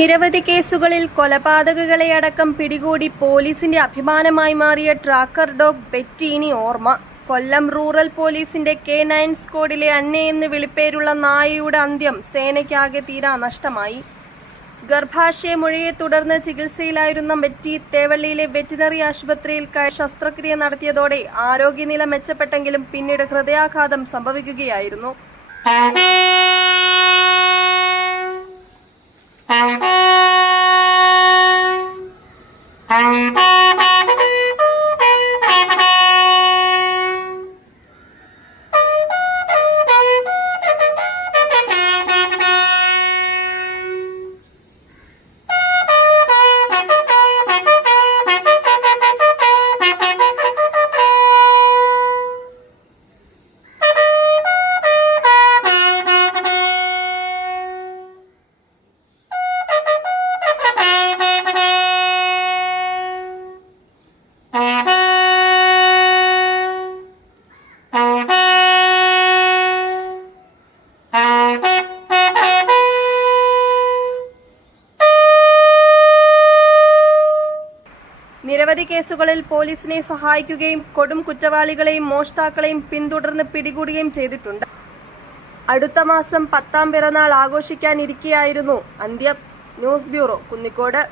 നിരവധി കേസുകളിൽ കൊലപാതകങ്ങളെയടക്കം പിടികൂടി പോലീസിന്റെ അഭിമാനമായി മാറിയ ട്രാക്കർ ഡോഗ് ബെറ്റി ഇനി ഓർമ്മ. കൊല്ലം റൂറൽ പോലീസിന്റെ K9 സ്ക്വാഡിലെ അന്നെ എന്ന് വിളിപ്പേരുള്ള നായയുടെ അന്ത്യം സേനയ്ക്കാകെ തീരാ നഷ്ടമായി. ഗർഭാശയമുഴയെ തുടർന്ന് ചികിത്സയിലായിരുന്ന ബെറ്റി തേവള്ളിയിലെ വെറ്റിനറി ആശുപത്രിയിൽ ശസ്ത്രക്രിയ നടത്തിയതോടെ ആരോഗ്യനില മെച്ചപ്പെട്ടെങ്കിലും പിന്നീട് ഹൃദയാഘാതം സംഭവിക്കുകയായിരുന്നു. നിരവധി കേസുകളിൽ പോലീസിനെ സഹായിക്കുകയും കൊടും കുറ്റവാളികളെയും മോഷ്ടാക്കളെയും പിന്തുടർന്ന് പിടികൂടുകയും ചെയ്തിട്ടുണ്ട്. അടുത്ത മാസം 10ാം പിറന്നാൾ ആഘോഷിക്കാനിരിക്കെയായിരുന്നു അന്ത്യം. News bureau, Kunnicode.